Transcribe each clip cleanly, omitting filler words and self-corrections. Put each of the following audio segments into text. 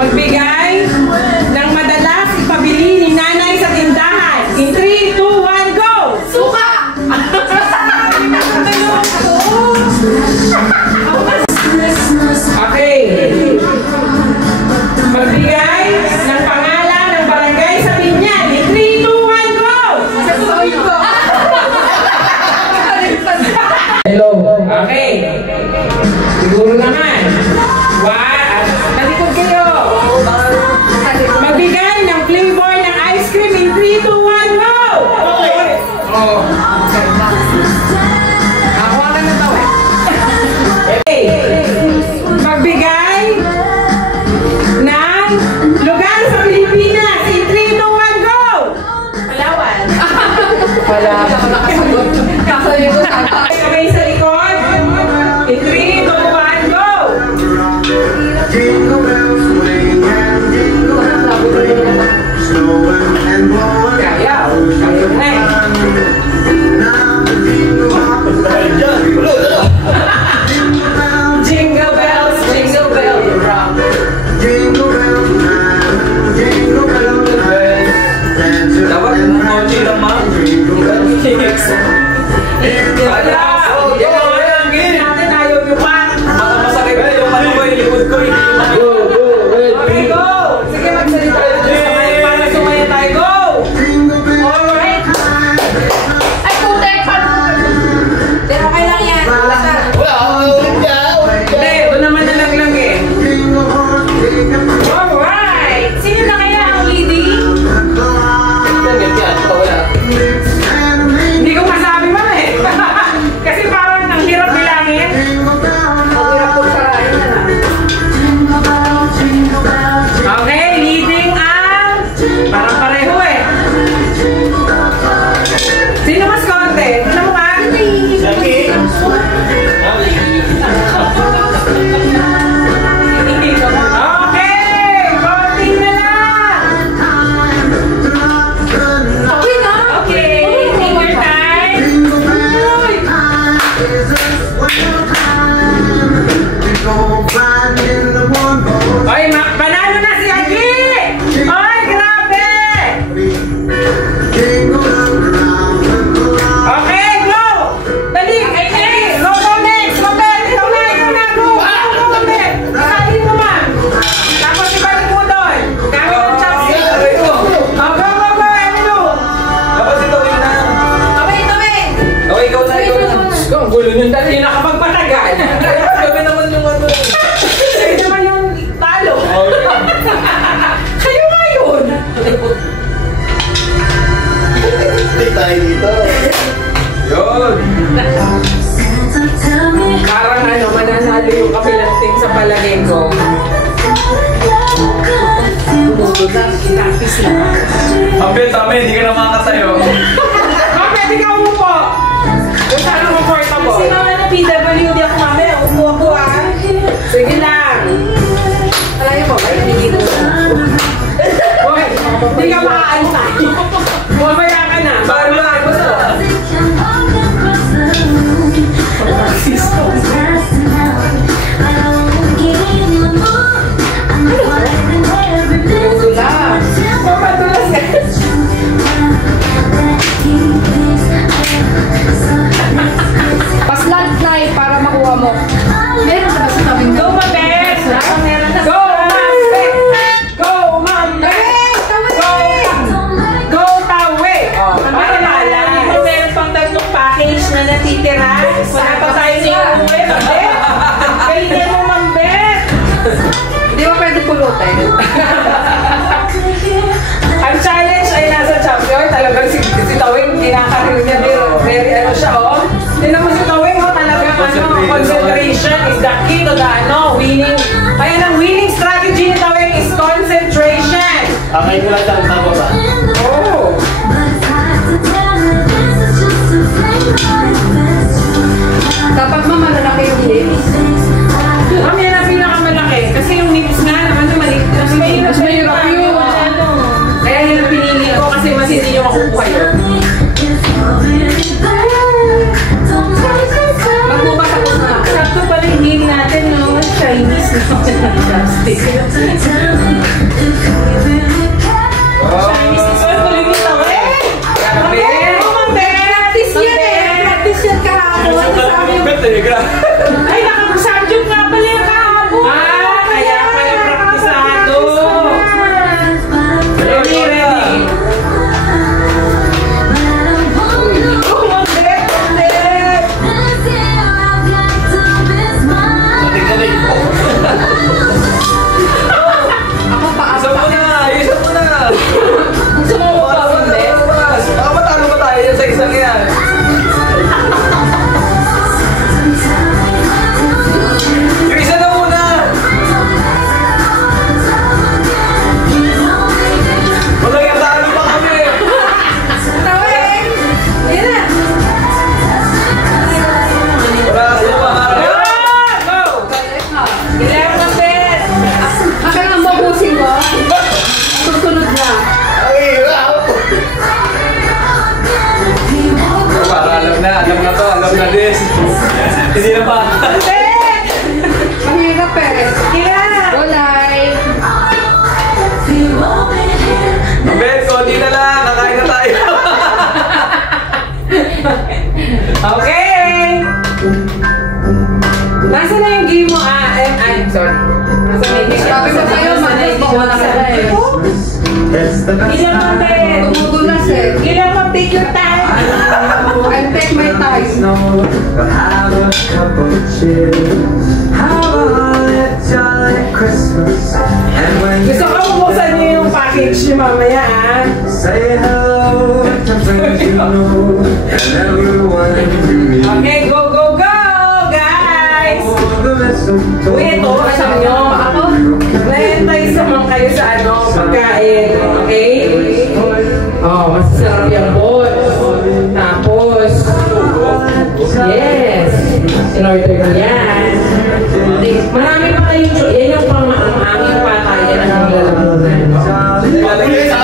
Magbigay ng madalas ipabili ni nanay sa tindahan. In 3, 2, 1, go! Suka! Okay. Magbigay ng pangalan ng barangay sa Binyan. In 3, 2, 1, go! Hello. Okay. Siguro naman. Nalikod kayo. Magbigay ng flavor ng ice cream in 3, 2, 1, go! Oh. Nakuha ka na daw eh. Magbigay ng lugar sa Pilipinas in 3, 2, 1, go! Palawan. Palawan. Kasabi ko sa kamay sa likod. In 3, 2, 1, go! Jingle bells swing and jingle bells ring, snowing and blowing. Kaya na eh. Jingle bells, jingle bells, rock. Jingle bells time, jingle bells bells. Dancing and prancing, jingle bells. Wala! Natin ayaw nyo pa. Masakit na yung ano ko, yung likod ko, hindi yung ano. Okay, go! Sige, magsalita tayo para sumaya tayo. Go! Alright! Ay, putek! Pero okay lang yan. Wala ka. Hindi, doon naman nalaglag eh. Alright! Sino na kaya ang leading? Hindi ko masabi man eh. Kasi parang ang hirap bilangin. Ang hirap po sarahin na na. Okay, leading ang parang pareho eh. Sino mas konti? Sino mo ka? Okay, konti na lang. Okay na? Okay, take your time. Oy, panalo na si Aki! Oy, grabe! Okay, go! Dali! Ay, go next! Mabel! Ikaw na! Go! Go, Mabel! Sabihin mo man! Tapos ibalik mo doon! Gamit ang chopstick! Go! Emilo! Tapos ito, win na. Okay, ikaw na. Go! Ang gulo nyo dali! Nakapagpatagal! Gabi naman yung ano. Sa'yo naman yung talo! Kayo nga yun! Hindi tayo dito. Yun. Parang ano, mananalo yung kapilang ting sa palagay ko. Lapis lang. Tami, hindi ka na makakatayo. Pwede ka umupo! Kung saan ang comfortable. Kasi naman na PWD ako mamaya, umupo ako ah. Sige lang. Alayo mo, ay hindi ko. Hoy, hindi ka makaantay. Mamaya ka na. Bakit ba? Gusto? Papadulas ka. Paslant na para makuha mo. Meron sa basta tabing Go, Mabel! Go, Mabel! Go, Mabel! Go, Tawe! Para maalala, meron pang tatlong package na natitira. Wala pa tayo niya umuwi, Mabel! Galingan mo, Mabel! Hindi mo pwede pulutin. Ang challenge ay nasa champion. Talagang si Tawing, kinakaroon niya. Very ano siya, oh. Tinan mo si Tawing, oh. Talagang concentration is the key to the winning. Kaya ang winning strategy ni Tawing is concentration. Okay, ko lang ang tama ba? Oh. Kapag mamalaki yung lips. Kami yan ang pinakamalaki. Kasi yung lips nga naman, maliit. Mas mahirap yun. Kaya yun ang pinili ko kasi mas hindi nyo makukuha yun. Magbukas ako na. Sakto pala yung natin, no? Chinese na chopstick. Chinese is tuloy nito eh! Practice yan eh! Practice yan kahapon. Ay, nakapag-subject nga pala yung kahapon. Ah, kaya pala praktisado. Ready, ready. Ako pa Isa mo na! Isa mo na! Gusto mo mo pa hindi? Baka matalo ba tayo yan sa isang yan? Yung isa na muna! Wala yung talo pa kami! Tawin! Yan na! Wala kasi maharap. Go! Galit ha. Ilang number? Akin ang mabusin ko. Susunod na. Ang hirap! Para alam na to, alam na this. Hindi na pa. Mahirap eh. Ilang? Walay. Ben, konti na lang, kakain na tayo. Okay! Nasa na yung game mo? Ay, sorry. Nasa na yung game? Sabi ko sa'yo, manas mo wala ka na eh. Ilang number? Tumutulas eh. Ilang mo, take your time. I'll take my time. Have a cup of cheers. Have a holly jolly Christmas. And when Gusto ko bubuksan niyo yung package niyo mamaya, ah. say hello to friends you know and everyone you meet. Okay, go, go, go, guys! For the mistletoe. Uy, ito, alam nyo, ako, nahintay naman kayo sa pagkain, okay? Oh, masasarap yung bot. Tapos, yes, in-order ko yan. Marami pa kayong choice. Yan yung pang aming patayan ang nilalamunan. Ilalagay sa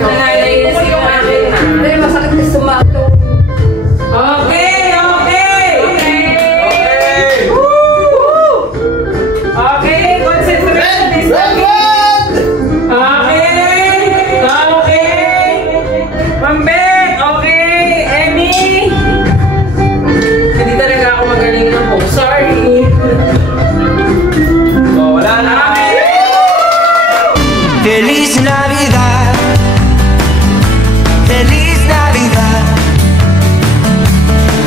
Nangalay na siya yung akin, ha? Hindi, masakit yung sumato. Okay, okay! Okay! Woo! Okay, concentration is okay! Okay! Mambet! Okay! Emmy! Hindi talaga ako magaling ng book. Sorry! Oh, wala na kami! Feliz Navidad, Feliz Navidad,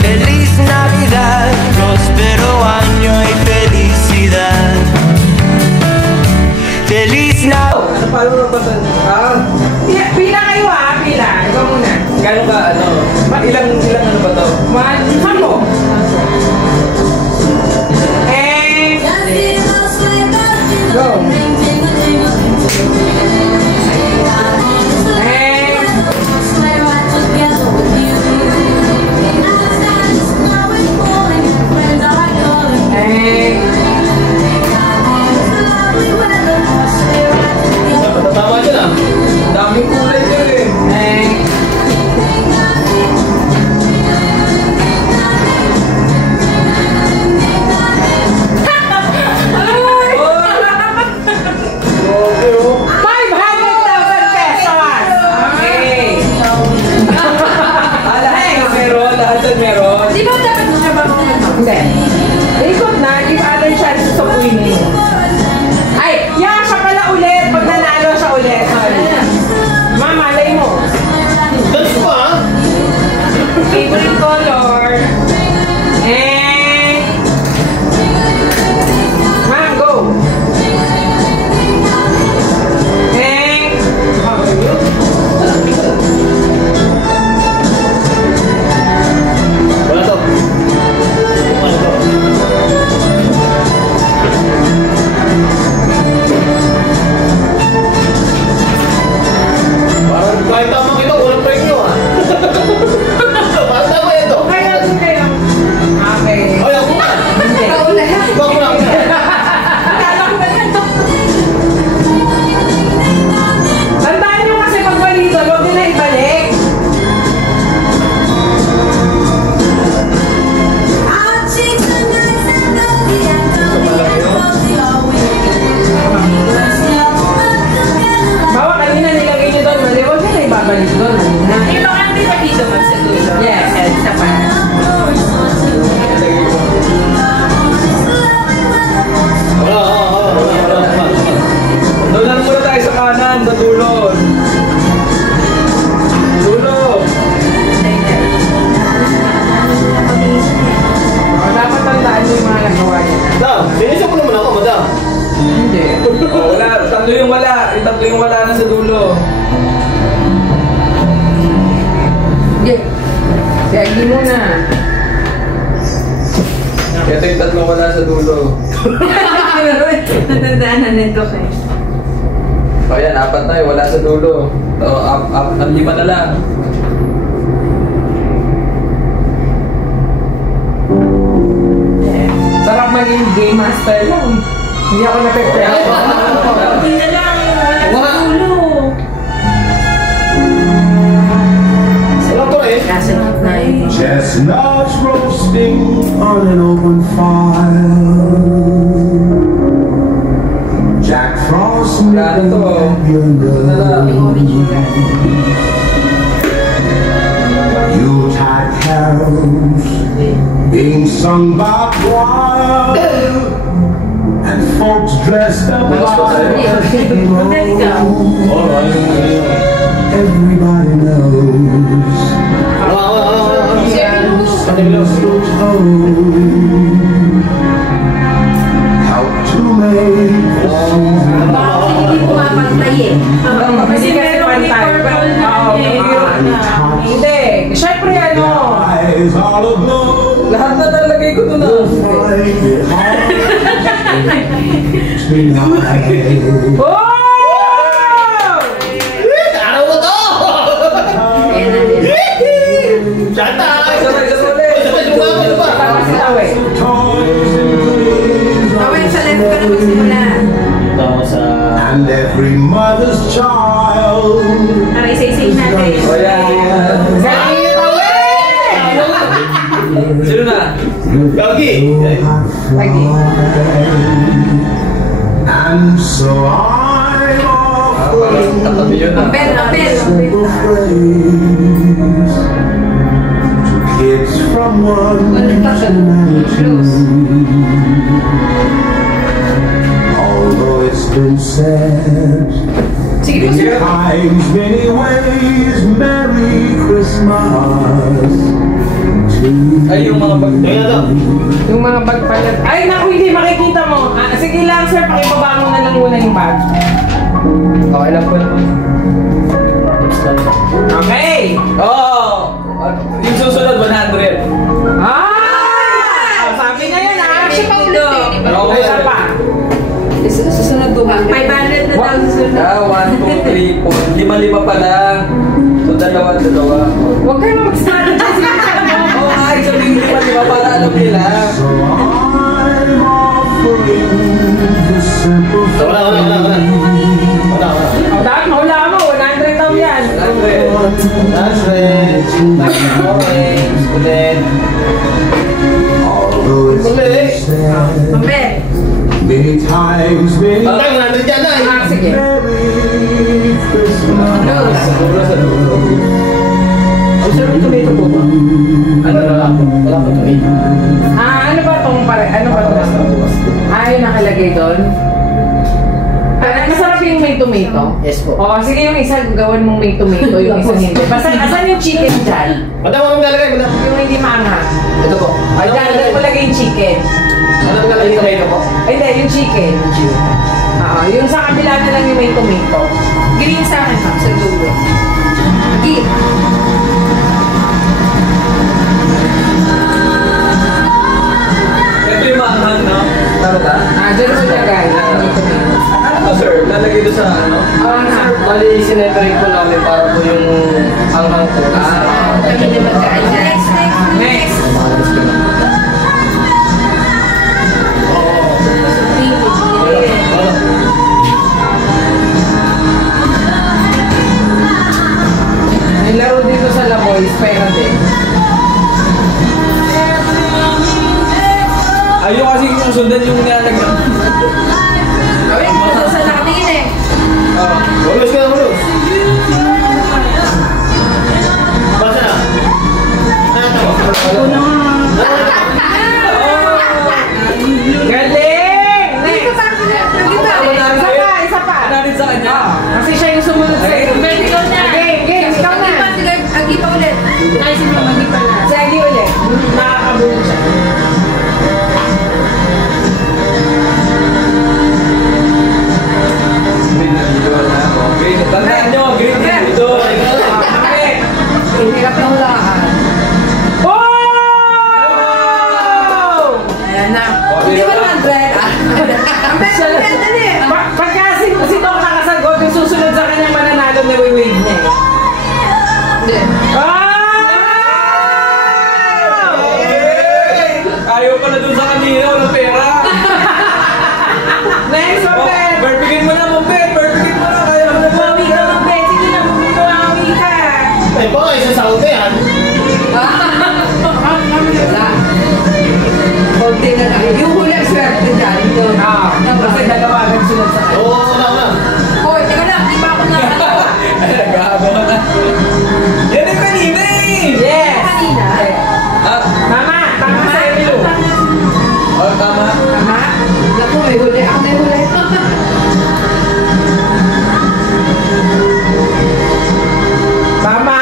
Feliz Navidad, próspero año y felicidad. Feliz Navidad. Ano paano nagbasa? Pila kayo ha, pila. Ikaw muna. Gano'n ka, ano? Ilang ano ba to? One, sampo. And, go. Tama dyan ah. Daming kulay dyan eh. tatlo yung wala na sa dulo. Sige muna. Ito yung tatlong wala sa dulo. Natandaanan nito kayo. O yan, 4 na yung wala sa dulo. So, 5 na lang. Sarap maging game master lang. Hindi ako napipera. Hindi na lang. Wala sa ulo. Nasa gitna yun. Chestnuts roasting on an open fire. Jack Frost Gano'n to? Ito na lang. Yuletide carols being sung by choir and folks dressed up like Madali ka. everybody knows. How to make the season Bakit hindi pumapantay eh? Kasi pantay. Hindi. Siyempre ano. eyes all aglow. Lahat na nalagay ko doon na. Tonight. Oh! Tama si Tawe. Tawin sa left ka na magsimula. And every mother's child. Para isa-isay natin. O yan. Galing ni Tawe! Sino na? Lagi. And so I'm Parang katabi yun na. Apel. to kids from one to 92. Although it's been said Sige po, sir. times, many ways, Merry Christmas to Ay, yung mga bag. Yung mga bag pala. Ay, naku, hindi makikita mo. Sige lang, sir. Pakibaba mo na lang muna yung bag. Okay lang po naman. Okay! Oo! Yung susunod, 100. Sabi na yun, Siya pa ulit eh. Okay. Isa pa. Susunod 200. 500 na daw susunod. 1, 2, 3, 4. 5 pa lang. So, dalawa. Huwag kayo mag-strategize. Oo nga, sabihin 5 para alam nila. So I'm offering this simple Dapat mahula mo. 100 daw yan. 100. although it's been said Mambe. many times, many Sige. Merry Christmas. Sa dulo, sa dulo. Ano na lang? Wala pa tomato. Ano ba tong pare? Ano ba to? Yung nakalagay doon? Masarap yung may tomato? Yes po. Oo, sige yung isa gawan mong may tomato, yung isa hindi. Basta, asan yung chicken dyan? Madam, anong lalagay mo na? Yung hindi maanghang. Ito po. Ay, dyan mo lagay yung chicken. Anong lalagay yung tomato po? Ay, hindi, yung chicken. Oo, yung sa kabila na lang yung may tomato. Green sa akin, ma'am, sa dulo. Green. Ito yung maanghang, no? Tama ba? Dyan mo lagay. Yung tomato. Ano to, sir? Lalagay doon sa ano? Bali, sineparate po namin para po yung hanghang po. Kami na magkaan dyan. Next. May laro dito sa Laboy, pera din. Ayaw kasi yung sundan yung nilalagyan. Kawin, kung saan nakatingin eh. Ulos ka na, ulos. Basta na. Galing! Next! Isa pa! Narin sa kanya. Kasi siya yung sumunod sa iyo. Pwede ikaw na. Game, ikaw na. Agipa ulit. Ay, sige, mag-ipa na. Sa Agi ulit. Nakakabulong siya. Hindi na, Di ba 100? Ang best Pagka sino ang nakasagot, yung susunod sa kanya mananalo na wave niya eh. Hindi. Ayaw pala dun sa kanina, walang pera. Next, Mabet! Perfectin mo na, Mabet! Perfectin mo na, kaya mo na. Bumawi ka, Mabet! Sige na, bumawi ka! Ay, baka isa sa yan. Wala. Kunti na lang. Yung huli ang swerte dyan. Yun. Kasi dalawa agad sunod sa kanya. Oo, tama. Hoy, teka lang. Di ba ako na Ay, nag-aabaw na. Yan yung kanina eh! Yes! kanina? Ah, Tama! Tama sa Emilio! oh, tama. Tama? Naku, may huli. Ako may huli. Tama!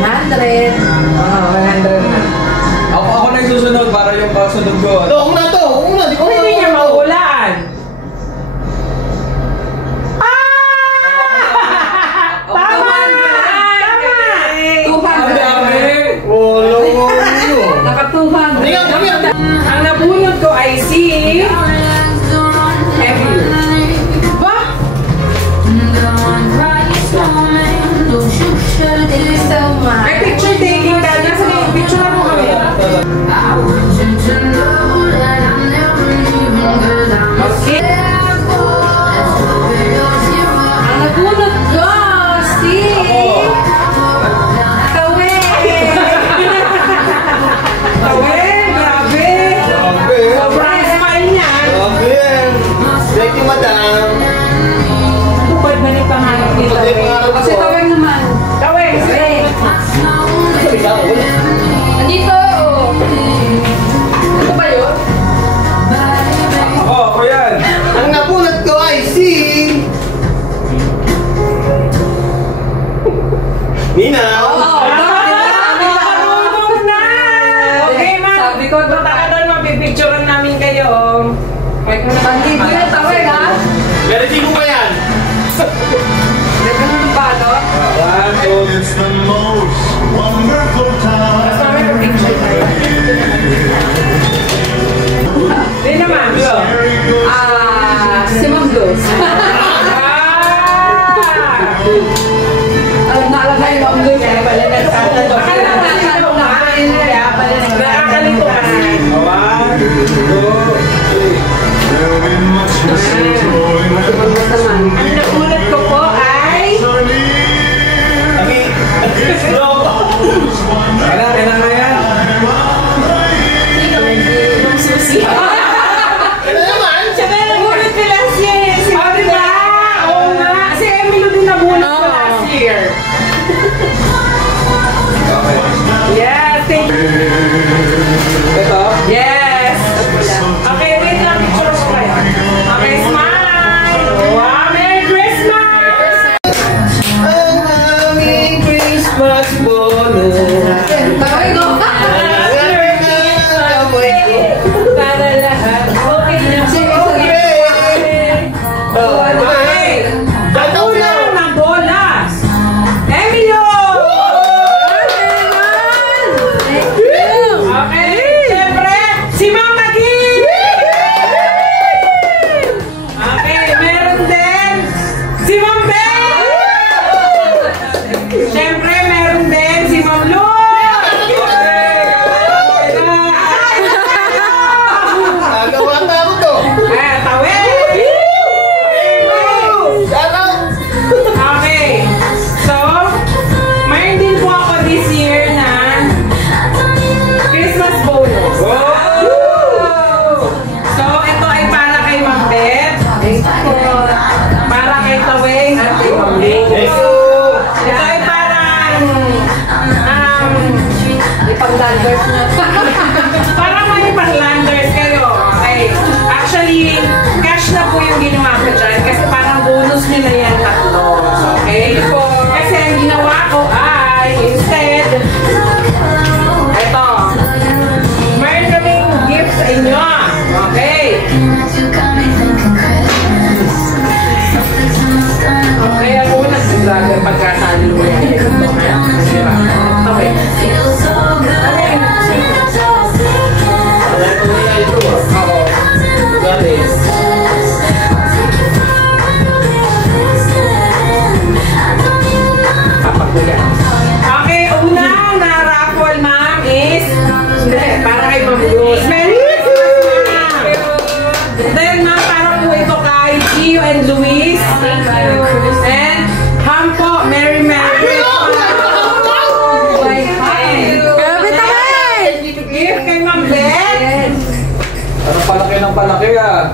100. Oo, 100 na. Ako na yung susunod para yung kasunod ko. Ito, huwag na to. Huwag na. Di ko Kung hindi niya mauulaan. Tama! Tama! Ang 200. dami! Wala mo. Naka 200. Ang nabunod ko ay si... Emilio. Ba? Thank you so much. May picture taking ka. Nasa yung picture mo kami. Okay. Ang nabunod ko, si... Kawe! Tawin! Grabe! Grabe. Sobrang smile niya. Grabe. Thank you, madam. Tupad na yung pangarap ni Pati Tawin. pangarap ko. Kasi Kawe naman. Tawin! Andito! Ito ba yun? Ako yan! Ang napulot ko ay si... Nina. Marunong na! Okay, ma'am. Sabi ko, Punta ka doon, mapipicturean namin kayo. Andito yung Kawe, ha? Garanti mo ba yan? Ganun yung balot. One, two, It's the most wonderful time. Mas namin pipicture tayo. Hindi naman. Si Ma'am Luz. Alam na alam na yung Ma'am Luz. Kaya pala nagtatanong. Akala ko nagtatanong na. Kaya pala nagtatanong kasi. one, two, three. There'll be much mistletoe in Ang nakulat ko po ay... Lagi! Kailangan na yan! Yung susi. Ano naman? Siya na nagulat ni last year. Si diba? Oo nga. Si Emilio din nagulat ko last year. Yes, thank you. Ito? Yes. Okay,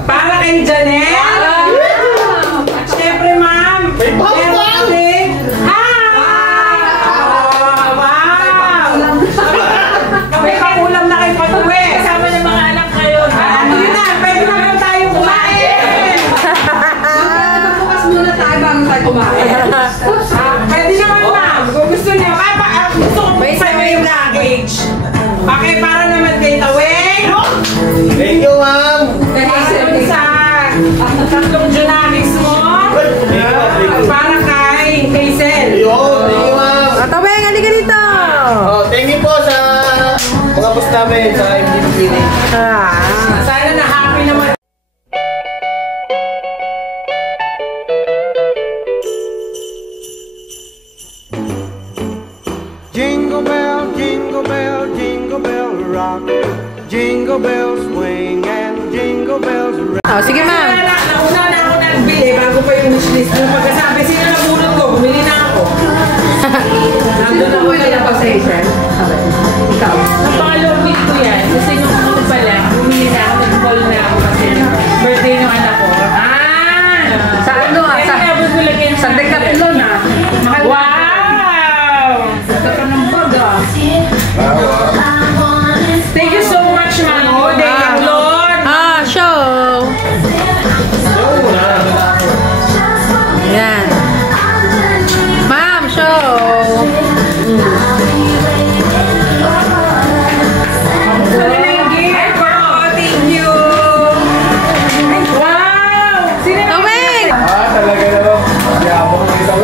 Para kay Janelle. At syempre, ma'am. May bawang! May pakulam na kay Patuwe. Kasama ng mga anak ngayon. Ano yun na? Pwede na lang tayo kumain. Bukas muna tayo bago tayo kumain. Pwede naman, ma'am. Kung gusto niya. Gusto ko may sa'yo yung luggage. Okay, para naman kay Taweng. Thank you, ma'am. Para sa tatlong Junakis mo. Para kay Hazel. Thank you, ma'am. Taweng, halika dito. Thank you po sa mga boss namin sa MDB Clinic. Sana na happy naman. Jingle bell rock. Jingle bells swing and jingle bells rock. Sige, ma'am. Nauna na ako nagbili bago pa yung wishlist. Nung pagkasabi, sino na bunod ko? Bumili na ako. Nandun ako yung Napasation. Okay. Ikaw. Ang pangalawang week ko yan. Kasi nung ano pala, bumili na ako, nag-call na ako kasi birthday ng anak ko. Sa ano ah? Kaya nabot ko lang yan Sa Decathlon ah. Wow! Sa ng bag ah. Thank you so much, ma'am. Thank you, Lord. Show. Yan. Ma'am, show. Ano na yung gift ko? Thank you. Wow! Sino na Taweng! Talaga naman. Yabang na ito.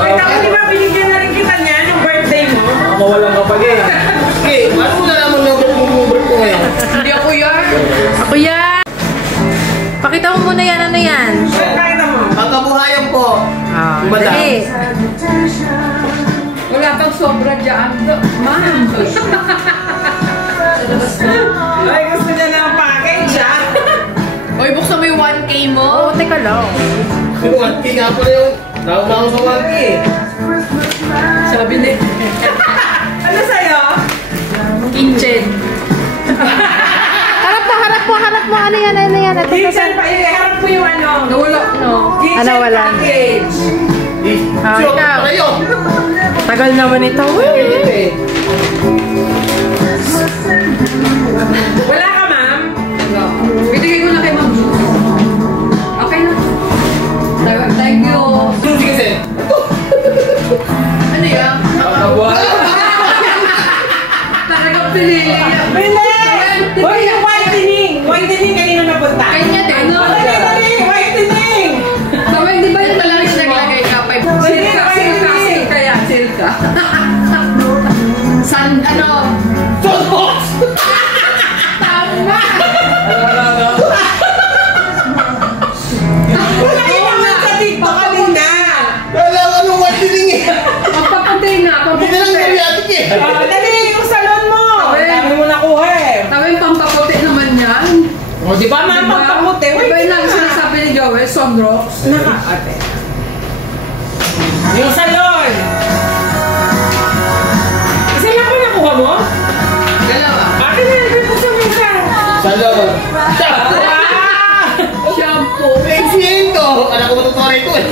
Wait, ako di ba binigyan na rin kita niyan yung birthday mo? Mawalang kapag eh. Okay, ano mo nalaman na yung birth ko ngayon? Hindi ako yan. Ako yan. Pakita mo muna yan. Ano yan? Pakita mo. Ang kabuhayan po. Madam. Dali. Wala kang sobra dyan. Ma'am. Ay, gusto niya ng package, ha? Oy, buksan mo yung 1K mo. Oo, teka lang. Yung 1K nga po na yung nauna ako sa 1K eh. Sabi ni Ano sa'yo? Kitchen. harap mo. Ano yan? Ito, Kitchen pa. Harap mo yung ano. Nawala, no? Kitchen Ano, wala? package. Sure, ikaw. kayo. Tagal naman ito. Wala ka, ma'am? Binigay ko na kay Ma'am Judy. Okay na. Thank you. Susi kasi. Ano yan? Talagang pinili. Hindi! Hoy, yung whitening! Whitening kanino napunta? Kanya din. Dali! Whitening! Tawag, di ba yung talagang naglagay ka? Silka yan. Silka. San, ano? Sonos! Tama! Wala yung mga sa TikTok kanina! Wala ka nung whitening eh. Magpapuntay nga. Hindi na lang gariatik eh. Dali! Yung salon mo! Ang dami mo nakuha eh! Tawag, pampaputi naman yan. O, di ba ma'am? Pagpamuti. Iba yun lang sinasabi ni Joel, Sonrox. Ate. Yung salon! Isa lang ba nakuha mo? Dalawa. Akin na, nagpipusang yung isa. Salon. Shampoo. Exciting to. Alam ko matutuwa ito eh.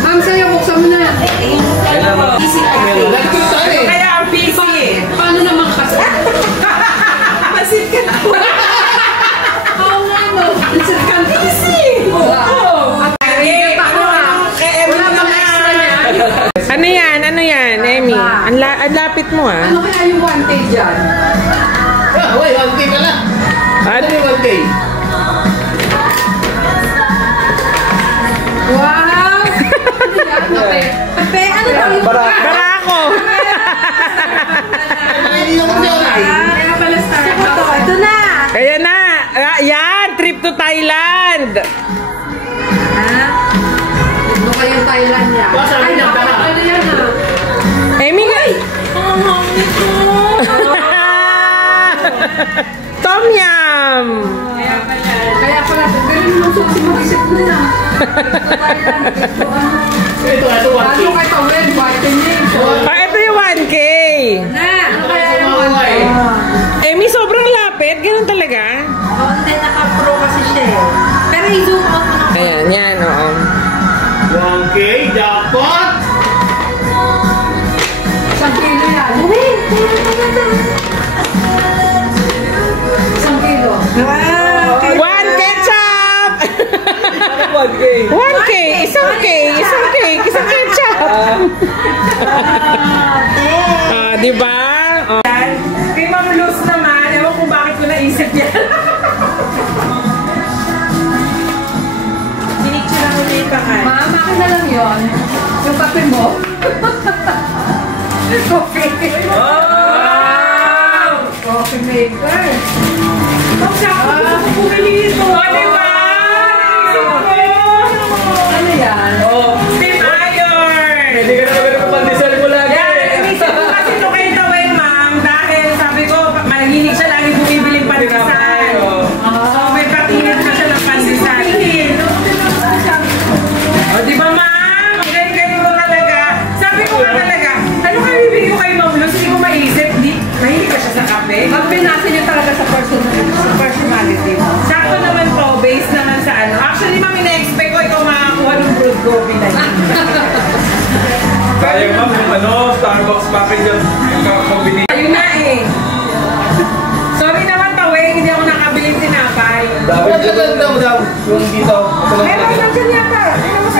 Ma'am, sa'yo, buksan mo na. Nagtito tayo eh. Kaya ang PC. Paano naman kasi? Masit ka na. Oo nga, no. Isip ka PC. Wala. Wala bang extra niya? Ano yan, Emmy? Ang lapit mo ah. Ano kaya yung 1K dyan? Wait, 1K pala. Ano yung 1K? Wow! Ano yan? Pe, ano daw yung... Barako! Hindi naman siya online. Kaya pala Starbucks. Ito na! Kaya na! Yan! Trip to Thailand! Ha? Ito kayong Thailand yan. Ay, nakakala yan ah. Emmy nga! Tom Yum! Kaya pala, ganun mo si mag-isip na na. Ito, Ano kay Tawin? Vitamin. Ito yung 1K. Na, ano kaya yung May sobrang lapit. Ganun talaga. Hindi, naka-pro kasi siya eh. Pero i-zoom out mo na. Ayan, yan, oo. 1K, jackpot! 1 kilo yan. 1 kilo. 1 ketchup! 1K. 1K, isang ketchup. Diba? Oh. Kay Ma'am Luz naman, ewan kung bakit ko naisip yan. Pinicture ako na yung bakal. Ma'am, akin na lang yun. Yung kape mo. Coffee. Wow! Coffee maker. Ma'am, siya ako gusto ko bumili ito. Diba? Ano yan? Steam iron! Hindi ka na magpapandesal mo lagi. Yan, inisip ko kasi ito kay Tawin, ma'am. Dahil sabi ko, mahilig siya lagi bumibiling pandesal. So, may patinit na siya ng pandesal. O, di ba, ma'am? Ang galing-galing mo talaga. Sabi ko nga talaga, ano kaya bibili ko kay Ma'am Luz? Hindi ko maisip. Mahilig ka siya sa kape. Ang pinasin niyo talaga sa personality mo. Sakto naman to, based naman sa ano. Actually, ma'am, ina-expect ko ikaw makakuha ng brewed coffee na yun. Sayang ma'am, yung Starbucks package yung combination. Ayun na eh. Sorry naman, Tawing, hindi ako nakabiling tinapay. Dapat ka daw. Yung dito. Meron lang dyan yata. Tingnan mo sa